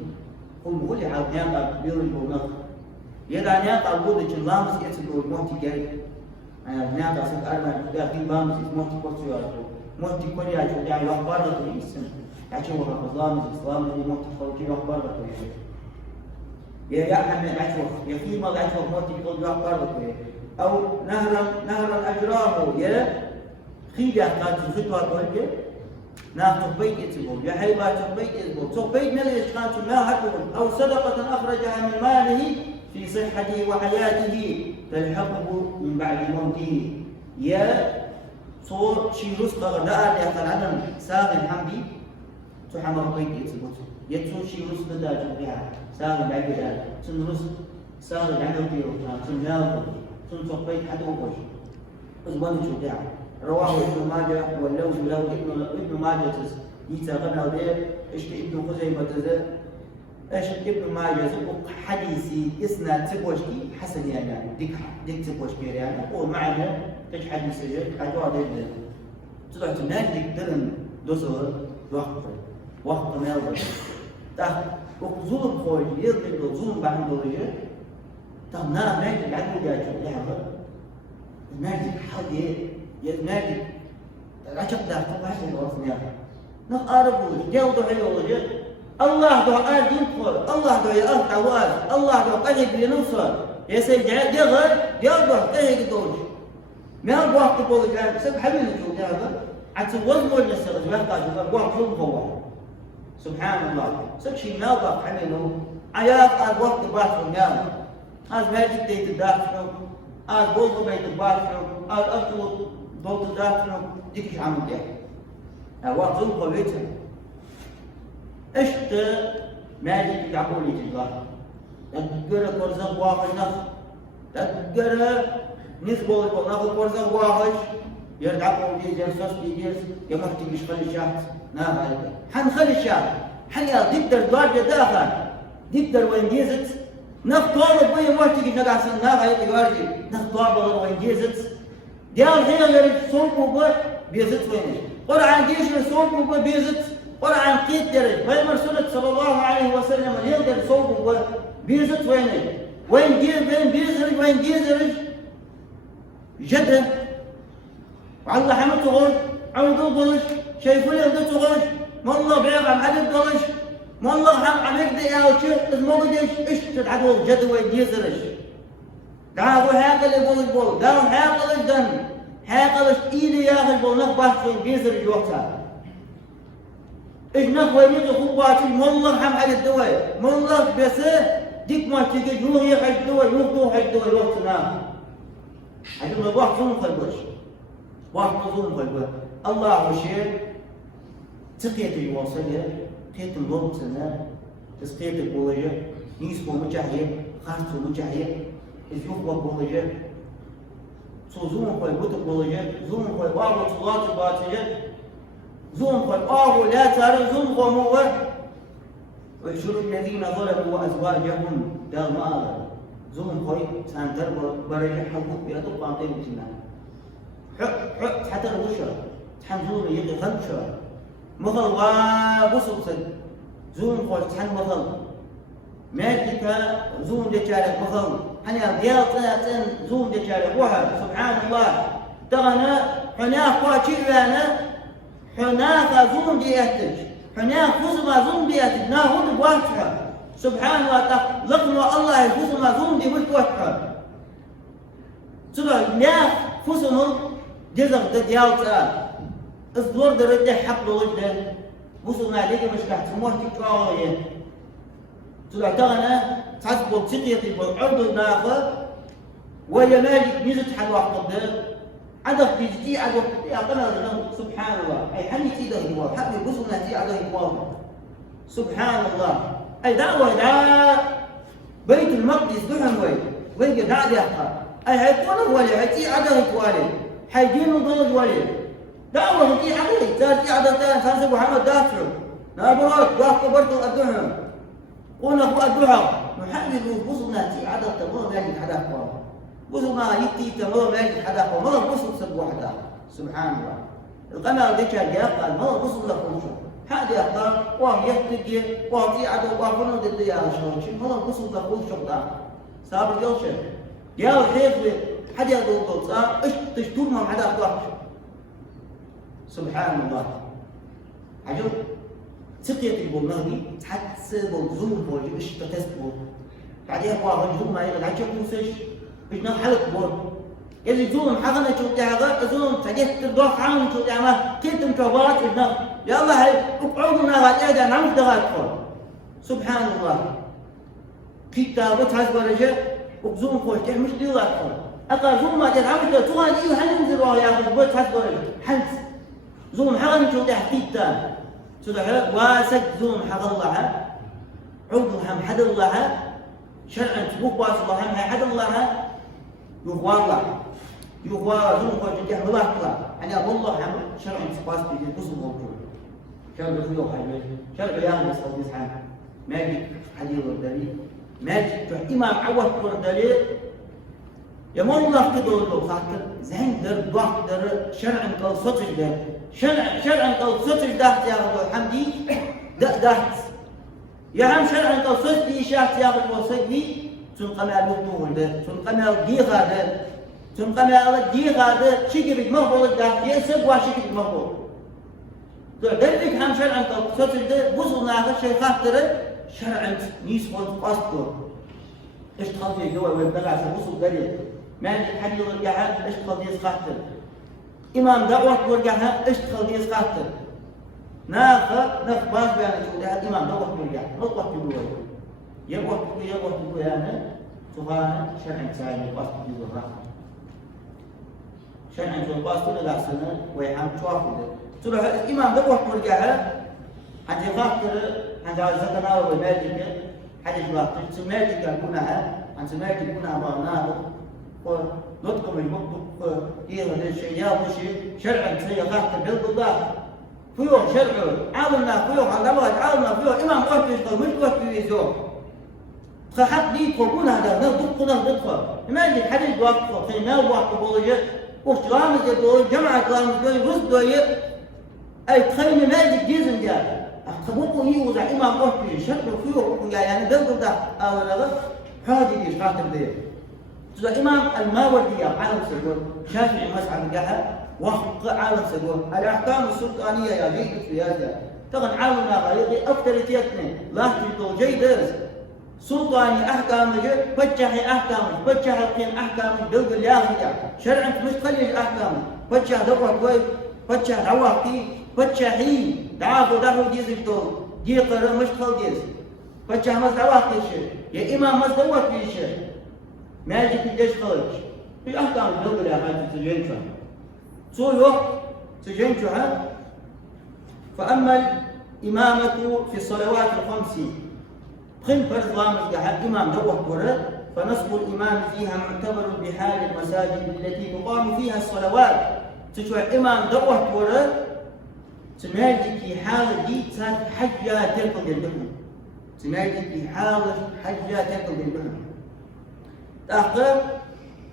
هم بقول لي على نيام بيور البونغ يدع نيام أو وجه اللامس يتبو الموتي جاي نيام أصيب أربع داخل لامس موتي كورتيو موتي كوريا جو يعني أخبار لطوي السنة يعشوا لامس إسلام اللي موتي كورتيو أخبار لطوي يا حمل عشوة يا فيما العشوة موتي يقول جوا قاربك أو نهرا أجراه يا خيجة كانت فتوى تقولك نهر تبيت يتبول يا حيبة تبيت يتبول تبيت نلي كانت ما هتبول أو صدقة أخرجها من ماله في صحته وحياته تلحقه من بعد موته يا صور شي رزق غداء يقال عدم ساغن حمدي تحمر بيت يتبول يتسو شي رزق داجو بها ساغ العبد سن رزق ساغ العبد سن ناظر سن صبيت حتى وقش أزبان شجاع رواه ابن ماجه واللوز له ابن ماجه يتا غنى ذي اشت ابن خزيمة ذي اشت ابن ماجه سبق حديثي اسنا تبوشكي حسن يعني ديك تبوشكي يعني قول معنا تج حديثي حجوا ذي تطلع الناس ديك درن دوسر وقت ما يضل وظلم خوي يضرب ظلم بعد ضريجة طب ناجي قاعد يجي يحضر ناجي حد ناجي عشق ده طبعا عشان الوصنيات نقارب جاوب عليه وجه الله دعاء دين قول الله دعاء يأرض عواز الله دعاء قلب لنوصل يا سيد جغر جاوب تهيك دوج ما أبغى تقول جاب سب حبيبي شو جاب عشان وزن ولا سر ما يحتاج أبغى كل هو سبحان الله سكشي ناظر حمله عياق الوقت باثروم يا هذا ما يجي تيت الداخل هذا بوضو بيت الباثروم هذا أكل ضوء ذاتنا ديكش عم ديك وقت قويتها اشت ماجد يعقولي تجاه تقرا كرزق واحد نخ تقرا نسبة نخ كرزق واحد يرجع قولي جلسة بيجلس يمحتي يشغل الشات نعم حنخلي الشات حيا تقدر درجة داخل تقدر وين جيزت نختار بوي محتي نقع سنة هاي تقارجي نختار وين جيزت ديال غير صوب بيزت وين قرآن جيش صوب بيزت قرآن قيد درج وين رسولك صلى الله عليه وسلم يقدر صوب بيزت وين بيزرج وين جيزرج جده والله حمد تغش عودو ضلش شايفوا لي عودو تغش والله بيع عم عدد ضلش والله عم يقدر يا وشو اسمه قديش ايش تدعوا جد وين جيزرج دعوا هاقل يقول البول دعوا هاقل الدم هاقل ايدي ياخذ البول نخبح وين جيزرج وقتها ايش نخوي ميت خوباتي والله هم على الدواء والله بس ديك ما تجي يوه يحج الدواء يوه حج الدواء وقتنا عشان واحد ظلم خلبش واحد ظلم خلبش الله وشيء تقيت الوصية تقيت الضرب سنة تقيت البولجة نيسبو مجاهية خارطو مجاهية يشوفوا البولجة صوزون خلبوت البولجة زون خلبوا صلاة الباتجة زون خلبوا لا ترى زون خموة ويشوف الذين ظلموا أزواجهم دار ماذا زون خوي سانتر بريح حبوب بيأتوا قاطين بسنا حق حتى الوشة تحمزون يجي خمسة مثل وابصق سد زون خوي تحن مثل ماجيكا زون دجالك مثل أنا ديالتنا زون دجالك واحد سبحان الله تغنى هناك واجبانا هناك زون دياتج هناك فزما زون دياتج ناهود بواتها سبحان الله تعالى لقنا الله يفوز ما زوم دي وتوكل سبحان الله فوزهم جزر ديالتا الدور درجة حق لوجده وصلنا عليك مش كحتموه تكراوية سبحان الله تحسبوا تقيتي بالعرض الناخر ويا مالك ميزت حد وقت ده عدد بيجتي عدد يا قناة سبحان الله أي حني تيده هو حبي وصلنا تي عدد هو سبحان الله أي دعوة إلى بيت المقدس دحن وين قاعد يحقق أي هيكون ولي هيتي عدد ولي حيجينوا ضد ولي دعوة هيتي عدد تاتي عدد ثاني خمسة محمد دافع نابرات واقف برضو الدحن قلنا أبو الدحن نحدد وصلنا تي عدد تمر مالك حدا قوام وصلنا يتي تمر مالك حدا قوام ما وصل سب واحدة سبحان الله القمر ذيك جاء قال ما وصل لكم شو هذا أخطار وهم يحتاج وهم في عدو وهم ضد يا شو ما هو قصة تقول شغلة صار جوشة يا الحيف حد يقول صار إيش تشتور ما حدا أخطار سبحان الله عجب سقيت البولنادي تحس بالظلم بول إيش تكسبه بعدين واحد زوم ما يقدر عشان يوسش إيش نحلق بول يجي زوم حقنا شو تعرف زوم تجيت تضاف عام شو تعمل كيف تمشوات إنه يا الله اقعدنا غادي نعمل دغاتكم سبحان الله كتابة حسب رجع وزوم خوش مش دغاتكم أقا زوم ما تنعمل تغان إيه هننزل ويا بيت حسب رجع حنس زوم حقن شو تحكيتا سبحان واسك زوم حق الله عودهم حد الله شرعا تبوك واس الله هم حد الله يغوالله يغوال زوم خوش تجاه الله أنا والله هم شرعا تباس بيجي قصة موجود شرب فيه حاجة شرب يا ناس قد يسحب ماجد حديث الدليل ماجد إمام عوض الدليل يمر الله كده له خاطر زين در ضغط در شرعا قال صوتش ده شرعا قال صوتش ده يا أبو حمدي ده يا عم شرعا قال صوت دي شاف يا أبو وصدي تنقم على الوقت ده تنقم على الدقيقة ده تنقم على الدقيقة ده شيء بيتمهول ده يسب وشيء بيتمهول ذلك هم شرعا تصل ده وصلنا على شيء خاطر شرعا نيسبون قصده ايش تخلي جوا ويبلع في وصل دليل ما حد يرجعها ايش تخلي خاطر امام دعوة ورجعها ايش تخلي خاطر ناخ باس بيان شو ده امام دعوة ورجع نطلع تقول يبغى أنا سبحان شرعا سايق قصد يظهر شرعا شو باستون لا سنة ويحام شوافه تروح الإمام ده وقت ورجعها عند خاطر عند زكنا وماجك حاجة خاطر سماجك كونها عند سماجك كونها بعناه ونطقم المطق هذا الشيء يا شيء شرعا سيا خاطر بالله فيو شرع عالمنا فيو علمات عالمنا فيو إمام وقت يشتغل مش وقت يزور خحط دي تكون هذا نطق نطق ما يجي حديث وقت في ما وقت بولجة وشلون يقول جماعة كلام يقول رصد أي تخيل ما يجي جيزن جال أخبوكوا يوزع إمام وقت يشتغل فيو يعني دلدل ده أو لا حاجة دي خاطر ده تزا إمام الماوردي عالم سيقول شافعي مسعى القحل وحق عالم سيقول الأحكام السلطانية يا جيد في هذا طبعا عالمنا غريقي أفتريتيتنا لا تجدوا جيد سلطاني أحكام بجحي أحكام بجحي القيم أحكام دلق الياهية شرعا مستقلي أحكام بجح دقوة كويس بجح دعوة بجحي دعافو دعو جيزك دول جيقر مشتغل جيز بجح مزدعوة كيشي يا إمام مزدعوة كيشي ما يجي كيش خرج في أحكام دلق الياهية تسجنشها سوء تسجنشها فأما الإمامة في الصلوات الخمس خن فرض رامز قاعد إمام دوه ورد فنصب الإمام فيها معتبر بحال المساجد التي تقام فيها الصلوات تشوع إمام دوه ورد تنادي في حالة دي صار حجة تنقل الدم تنادي في حالة حجة تنقل الدم تأخر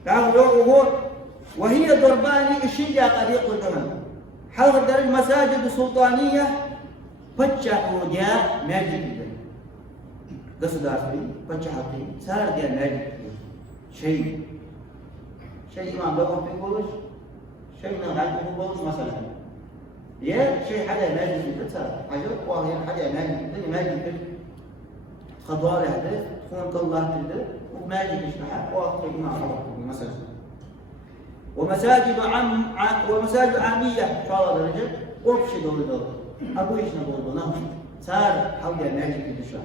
تعالوا وهي ضربان الشجع طريق الدم حضر المساجد السلطانية فتشوا جاء ماجد قصداري بجحتي صار ديال مالك شيء إمام دوّر بيقولش شيء نغاد بيقولش مثلا يا شيء حدا مالك بتصير حاجة واضحة حدا مالك الدنيا مالك خضار هذا تكون الله تقدر ومالك يشبه واضح إمام دوّر مثلا ومساجد عامية شاء الله درجة وبشي دول أبو إيش نقول نعم صار حدا مالك بتشرح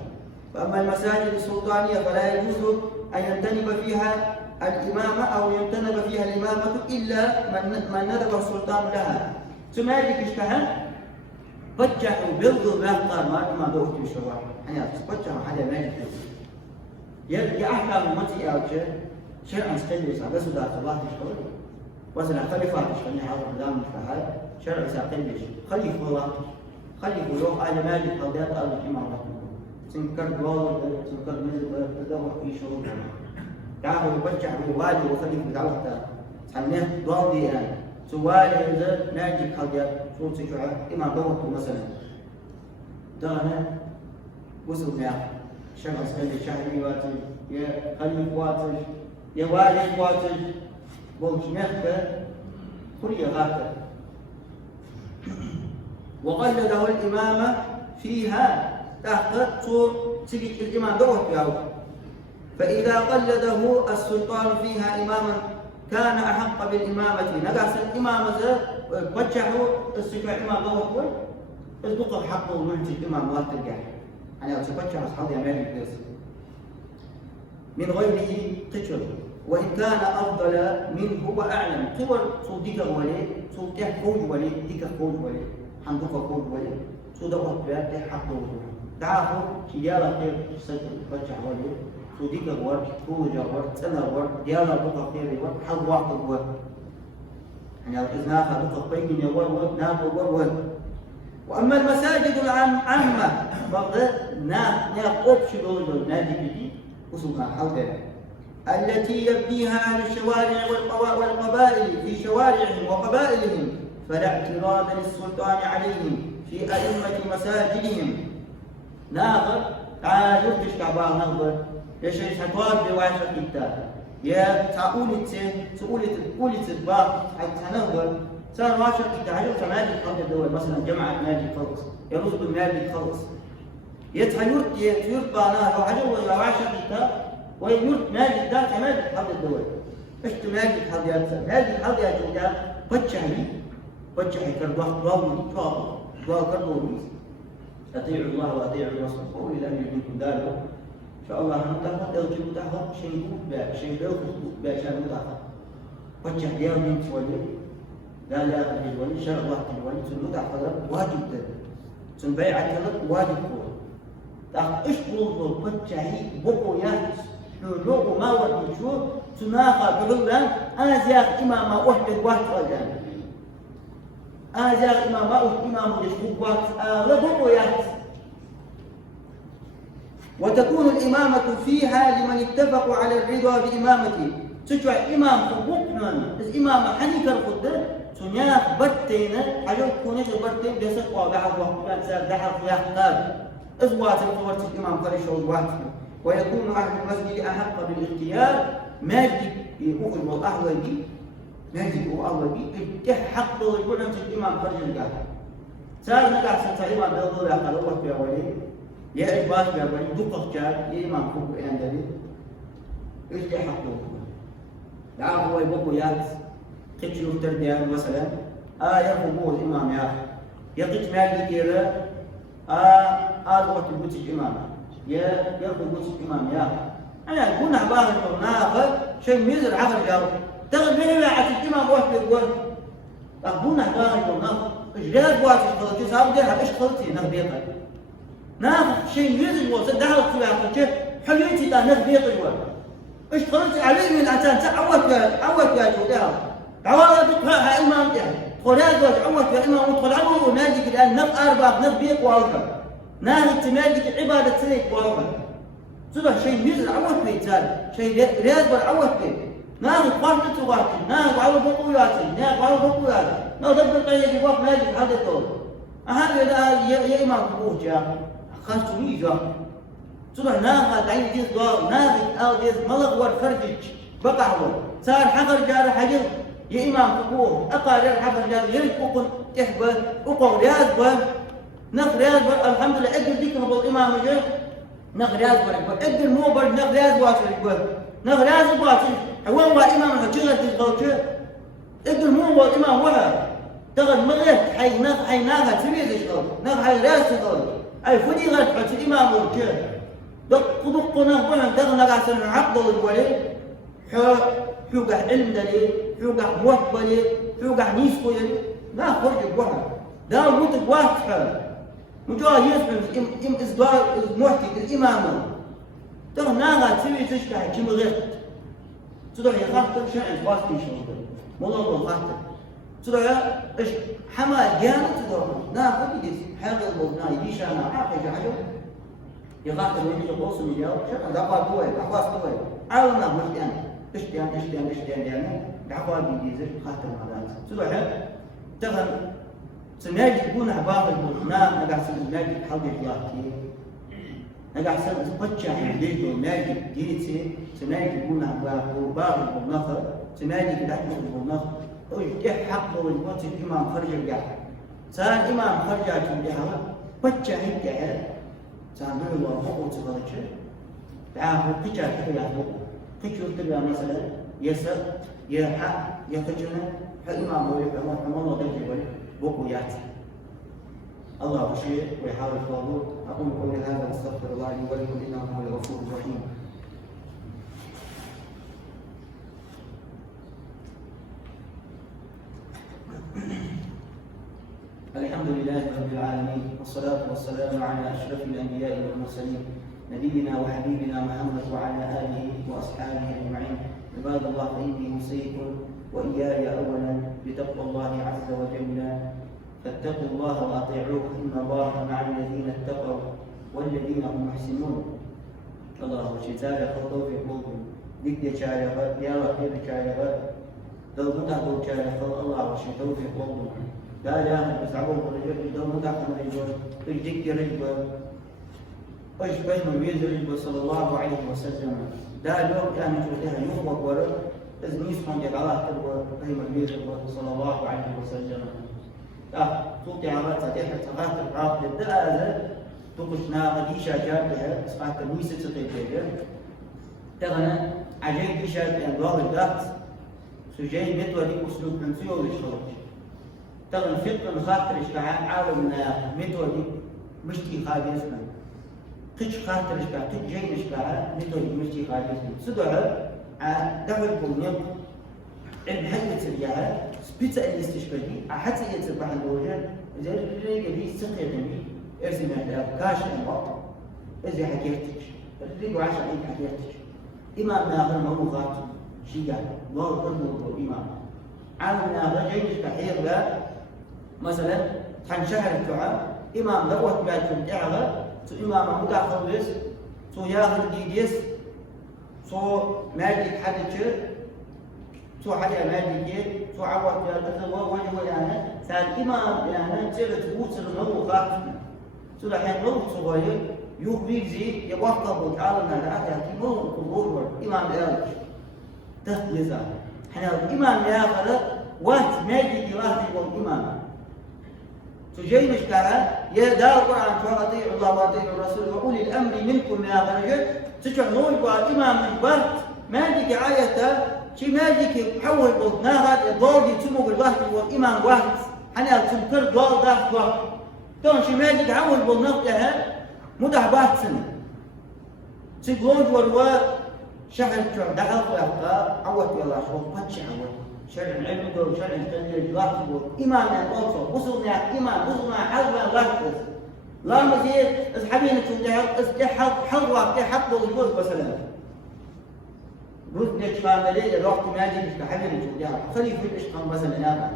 فأما المساجد السلطانية فلا يجوز أن ينتنب فيها الإمامة أو ينتنب فيها الإمامة إلا من ندب السلطان لها ثم يجي اشتهى بجحوا بيضوا بأخطار ما دوت بالشوارع يعني بجحوا حدا ما يجي أحكام المتي أو شيء شرعا استجلس على سوداء صباح الشهور مثلا خليفة تشتني حاضر قدام الفهد شرع ساقلش خليفة الله خليفة يوم على مالك قضيات أرض الإمام سنكر دوار سنكر من تدور في شروط تعالوا يبجح بوالي وخليفة دعوته سنه دوار دي يعني سوالي إذا ناجي حاجة شروط سجعة إما دوته مثلا دهنا وصل يا شخص خلي شهري واتج يا خليفة واتج يا والي واتج بوشنخته كل غاته وقلده الإمامة فيها تحت صور سجد الإمام دوت ياو فإذا قلده السلطان فيها إماما كان أحق بالإمامة نقص الإمام ذا بجحوا السجع إمام دوت الدقة حقه ولد الإمام لا ترجع يعني أتبجح أصحابي أمامي بس من غيره تجر وإن كان أفضل منه وأعلم صور صديق ولي صديق فوج ولي ديك فوج ولي حمدك فوج ولي صدق بيات حقه دعاه شجاع خير سجل بجح ولي صديق ورد فوج ورد سنة ورد ديالا دقة خير ورد حق واحد ورد يعني الإزناخ دقة بين ورد ناف ورد وأما المساجد العامة فقد ناقب شلول نادي بدي وصلنا حوله التي يبنيها أهل الشوارع والقبائل في شوارعهم وقبائلهم فلا اعتراض للسلطان عليهم في أئمة مساجدهم ناظر تعال يفتش كعبار نظر يا شيخ حتواب بواشة كتاب يا تقولي تبار حتنظر صار واشة كتاب يرجع نادي خلق الدول مثلا جمعة نادي خلص يرز بالنادي خلص يتيرت باناه وحجر واشة كتاب ويموت نادي ذاك نادي حظ الدول ايش نادي حظيات نادي حظيات الجاب بتشهي كالوقت ضاو كالبوليس اطيعوا الله واطيعوا الرسول قولي لم يجدكم ذلك ان شاء الله نتاخذ ارجو تاخذ شيء بيع شيء بيع شان نتاخذ بتشهي يوم تولي قال يا أخي الولي شرع واحد الولي سنودع قدر واجب ده سنبيع كلك واجب كور إيش بقول بتشهي بقو يا لو ما ودي شو سناقة بقولن أنا زياد إمام واحد رجال أنا زياد إمام يشوف واحد لا بقو يا وتكون الإمامة فيها لمن اتفقوا على الرضا بإمامته تجوا إمام حقوقنا الإمامة حنيك القدر سنياك بتينا حجر كونيش بتين بيسق وضعه وحكام سار دحر في أحقاب إزوات القوات الإمام قريش وضوات ويكون أهل المسجد أحق بالاختيار ما يجب يأخذ والأهل بي ما يجب والأهل بي حق يقول أنت الإمام قريش القاهر سار نقع سنتعلم عن بلد الله قال الله في أوليه يا إجباش يا بني دقق جار يا إمام فوق عندي إيش حقه لا هو يبقى ياس قتل الترديان مثلا يرفضوا الإمام يا يقتل مالي كذا وقت البوت الإمام يرفض بوت الإمام يا أنا أقول نعباه ناخذ شيء ميزر عقل جاو تغل من بعد الإمام واحد يقول أقول نعباه ناخذ إجراء واحد خلتي صار جرح إيش خلتي نخبيقه ناخذ شيء ميزر وصل دخلت في عقل شيء حياتي تا نخبيقه إيش خلتي عليه من أنت عوض يا جودها عوض بقى إمام يعني خلاص عوض يا إمام ودخل عمره وناديك الآن نف أربعة نف بيق واقع نادي تناديك العبادة سريك واقع صدق شيء ميزر عوض بيتال شيء رياض عوض بيت نادي قارن تواكل نادي عوض بقوياتي نادي عوض بقوياتي نادي بقية يوقف نادي هذا الدور هذا يا إمام بقوه جاء خاصني جاء صدق ناخذ عين ديس دور ناخذ ديس ملق والفرجج بقعه صار حقر جار حجر يا إمام فقوه أقارر حقر جار يرقق تحبه أقو رياض نخ رياض الحمد لله أقل ديك هو الإمام جه نخ رياض أقل مو برد نخ رياض واسل نخ رياض واسل هو إمام حجر تزغوشه أقل مو الإمام وها تغد مغيت حي ناخذ سبيل شغل نخ حي رياض شغل أي فدي غد حتى الإمام وجه دق نخبنا دغنا قاسم عقد الولي حوقع علم دليل حوقع موت دليل حوقع نيس دليل لا خرج بوها دا موت واضحة مجرد يفهم إم إصدار المحتي الإمام دغنا تسوي تشكح كم غيرت تدعي خاطر شعر واسطي شنو والله خاطر تدعي إيش حما جامد تدعي ناخذ يدي حاجة الله يديش أنا عاقل حاجة يغاطر ويجي يقوس ويجاوب شكرا دعوة قوي دعوة قوي عاونا مش يعني دعوة بيجيزر خاطر هذا سوى تغن سناجي يكون عبارة المنا نقع سناجي حلق الياكي نقع سنتقطع الليل وناجي جيتي سناجي يكون عبارة المناخر سناجي كدحمة المناخر ويجي حقه والموت الإمام خرج القاعد سأل الإمام خرج الجهة بتشا هيك سامع الله فوق تبارك تعال قجا كذا فوق قجوا تبع مثلا يسر يحق يخجنا حلما هو يفهم الله غير ولا بقيات الله شيء ويحاول الطاغوت اقول قولي هذا واستغفر الله لي ولكم انه هو الغفور الرحيم الحمد لله رب العالمين والصلاة والسلام على أشرف الأنبياء والمرسلين نبينا وحبيبنا محمد وعلى آله وأصحابه أجمعين عباد الله فإني أوصيكم وإياي أولا بتقوى الله عز وجل فاتقوا الله وأطيعوه إن الله مع الذين اتقوا والذين هم محسنون الله شتاء خطوه في قلوبهم ذكر شارع يا رب شارع لو متى شارع الله شتوه في قلوبهم لا يسعون الرجل دون مدحم الرجل الجك رجل أشبه من ويز الرجل صلى الله عليه وسلم لا الوقت كانت لها يوم ورد إذ نسمع جعلها تبغى هي من ويز صلى الله عليه وسلم توقع عبارة تحت تغاثر عاقل الدائرة تقشنا غديشة جابها اسمها تنويسة تطيبها تغنى عجيب إشارة أنواع الدات سجين متولي أسلوب من سيول الشرط تغن فقه خاطر إشباع عالم متولي مشتي خالي اسمه قش خاطر إشباع قش جين إشباع متولي مشتي خالي اسمه سدوها دعوة البنيق الحية سريعة سبيتزا اللي استشبهي حتى يتبع الوجه إذا اللي سقيتني ارسم هذا كاش الوقت إذا حكيتك اللي عشان إيه حكيتك إمام ناظر موضوعات شيء قال الله قرنه الإمام عالم ناظر جيش كحير لا مثلا كان شهر الدعاء إمام دوت بعد الدعوة تو إمام مدافع بس تو ياخذ ديديس تو مالك حدث تو حدا مالك تو عوض يا وجه يعني سال إمام يعني تبت بوت الموضوع تو الحين موضوع صغير يوبيزي يوقف وتعالى على هذا موضوع قبول إمام إيرج تخلصه حنا الإمام ياخذ وقت مالك واحد والإمام تجي مشكلة يا دار القرآن فأطيعوا الله وأطيعوا الرسول وأولي الأمر منكم يا غرجل تشعرون بالإمام البرد مالك عايته شي مالك حول بطنا هذا الدور يتسمو بالوقت والإمام وقت حنا تنكر دور ضغط وقت دون شي مالك حول بالنقطة مدح بات سنة تقولون وروا شهر شهر دعوة ويحقا عوت والله شو باتش عوت شرع العلم دور شرع التنزيل الله يقول إمام الأوصى وصلنا إمام وصلنا حلوة غلط لا مزيد أصحابين تودع حظ وقت حق الجوز مثلا رد لك فاملي رحت ماجي مش حبيبي تودع خلي في الإشقام مثلا هذا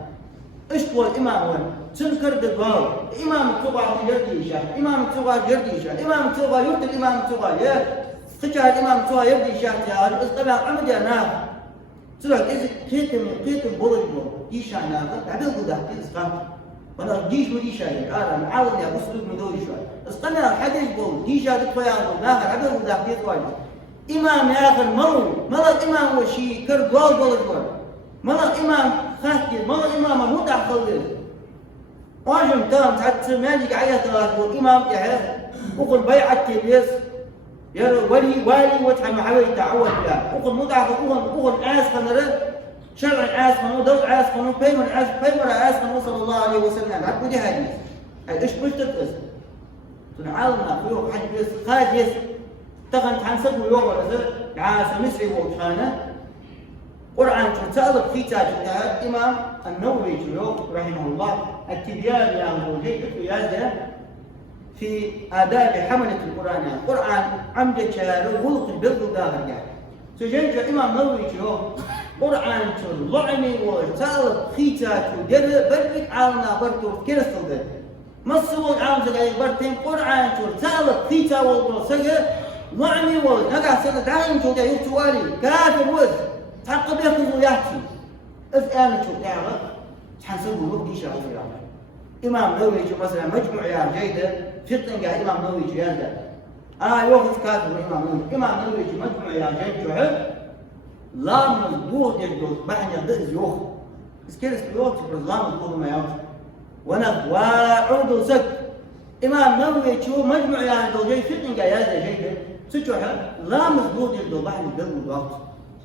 اشتوى الإمام وين تنكر بالضبط إمام تبغى يردي شاه إمام تبغى يردي شاه إمام تبغى يرد الإمام تبغى يا خجال الإمام تبغى يردي شاه يا استبع عمد يا نار تروح كيتم بولجو ديشان ناقد عبد القدح تسقط وانا ديش مدي شاي انا معاود يا اسلوب مدوي شوي اسقنا حدش بول ديشا تطيان ناقد عبد القدح تيتواج امام ياخذ مر امام وشي كر جول بولجو مر امام خاتي مر امام مو تاخذ واجم تام حتى مالك عيط والامام يعرف وقل بيعه تبيس يا والي وتعمل حوالي تعود بها وقل مضاعف وقل عاس خنره شرع عاس خنو دو عاس خنو بيمر عاس خنو صلى الله عليه وسلم عبد دي حديث اي ايش بتدرس تنعالنا في حد بس خادس تغن تنسب يوم ولا عاس مصري وخانه قرآن تسأل في تاج الإمام النووي رحمه الله التبيان يا موجي في في آداب حملة القرآن عمد شارع ولق البلد داخل يعني سجنت الإمام النووي قرآن لعني وسأل خيتات ودر برك عالنا برتو كرستل ده مصور عام زي برتين قرآن سأل خيتا والبرسجة لعني ونقع سنة دائم تودا يتوالي كافر وز تعقب يكون وياتي إذ أنا شو تعرف حنسوي وقت شهر إمام نووي مثلا مجموعة يا جيدة فقه قال إمام نووي جيدة يوقف كاتب إمام نووي مجموعة يا جيدة لا مضبوط يجوز بحن يضز يوخ بس كيف يوخ لا مضبوط ما يوخ وانا وعود سك إمام نووي شو مجموعة يا جيدة فقه قال جيدة سجوها لا مضبوط يجوز بحن يضز يوخ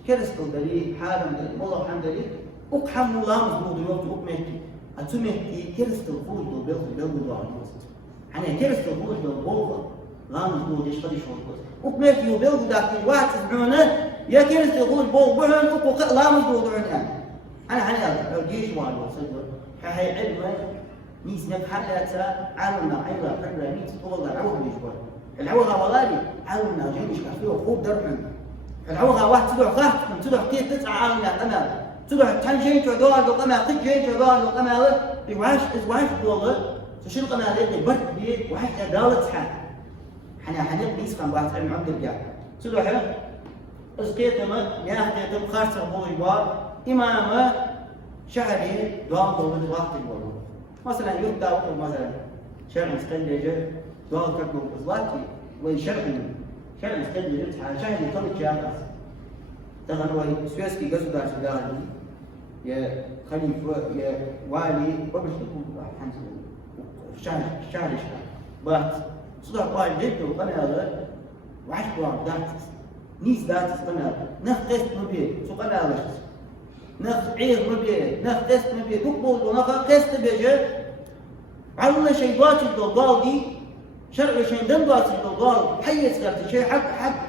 كيف دليل حالا والله الحمد لله أقحم لا مضبوط يوخ أقمتي أتمهتي كرست الخوج بالبلد وعجوزت يعني كرست الخوج بالبلد لا مضبوط يشتري شوط وكميتي وبلد ذاك الواحد تسمعونه يا كرست الخوج بالبلد وقو لا مضبوط عنها أنا الجيش والو صدق هاي علمه نيس نبحثها عالمنا عيلا فكرة نيس طول العوض يشبه العوض والله عالمنا جيش كافيه وخوب درعن العوض واحد تدعو خاف من تدعو كيف تسعى عالمنا أنا تروح تنجين تعدوها لقمة تجين تعدوها لقمة يوعش والله تشيل قمة هذه برد بيه وحش أدالة حال حنا بيسخن واحد علم عبد الجاه تروح اسقيتم ياخذ خاصة بوجبار إمامه شهري دوام ضد وقت الوضوء مثلا يبدأ مثلا شرع مستنجة دوام كبر إصلاحي وشرع مستنجة شهري طلع جاهز تغنوا سويسكي قصد على سوداني يا خليفة يا والي وبش تكون واحد شهر بات صدق واحد جد وقنا هذا وعش واحد داتس نيس داتس قنا نخ قست مبيه سو قنا هذا نخ عير مبيه نخ قست مبيه دقول ونخ قست بيجي عملنا شيء باتش الضوضاء دي شرع شيء دم باتش الضوضاء حيس غير شيء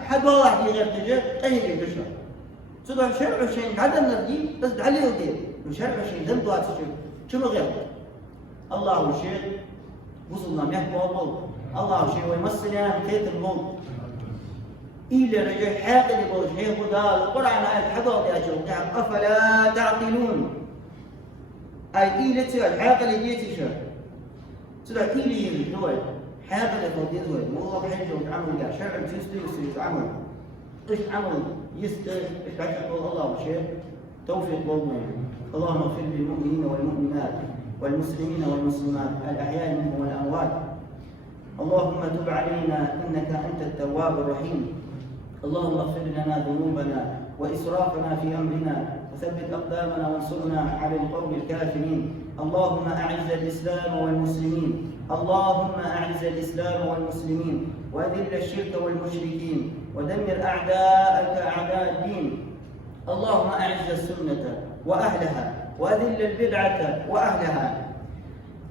حد واحد غير تجي أي شيء بشر صدق شرع شيء عدم نردي بس عليه وديه يشرع شيء ذنب واتشرع شنو غير الله شيء وصلنا مياه بول الله شيء ويمثلنا كيت البول إلى رجع حاق اللي بول شيء خدا القرآن آية حقا يا شيخ أفلا تعقلون أي إلى تسأل حاق اللي جيت شو تسأل إلى يري هو حاق اللي فوق يزوي والله بحجه وتعمل يا شرع يستوي عمل إيش عمل يستوي إيش عشان الله شيء توفيق والله اللهم اغفر للمؤمنين والمؤمنات والمسلمين والمسلمات الأحياء منهم والأموات اللهم تب علينا إنك أنت التواب الرحيم اللهم اغفر لنا ذنوبنا وإسرافنا في أمرنا وثبت أقدامنا وانصرنا على القوم الكافرين اللهم أعز الإسلام والمسلمين اللهم أعز الإسلام والمسلمين وأذل الشرك والمشركين ودمر أعداءك أعداء الدين اللهم أعز السنة وأهلها وأذل البدعة وأهلها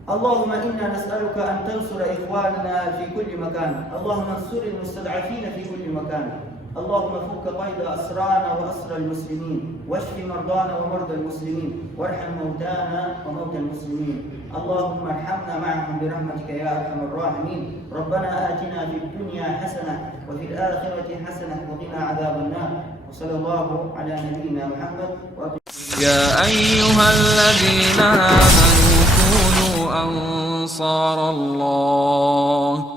اللهم إنا نسألك أن تنصر إخواننا في كل مكان اللهم انصر المستضعفين في كل مكان اللهم فك قيد أسرانا وأسر المسلمين واشف مرضانا ومرضى المسلمين وارحم موتانا وموتى المسلمين اللهم ارحمنا معهم برحمتك يا أرحم الراحمين ربنا آتنا في الدنيا حسنة وفي الآخرة حسنة وقنا عذاب النار وصلى الله على نبينا محمد يا أيها الذين آمنوا كونوا أنصار الله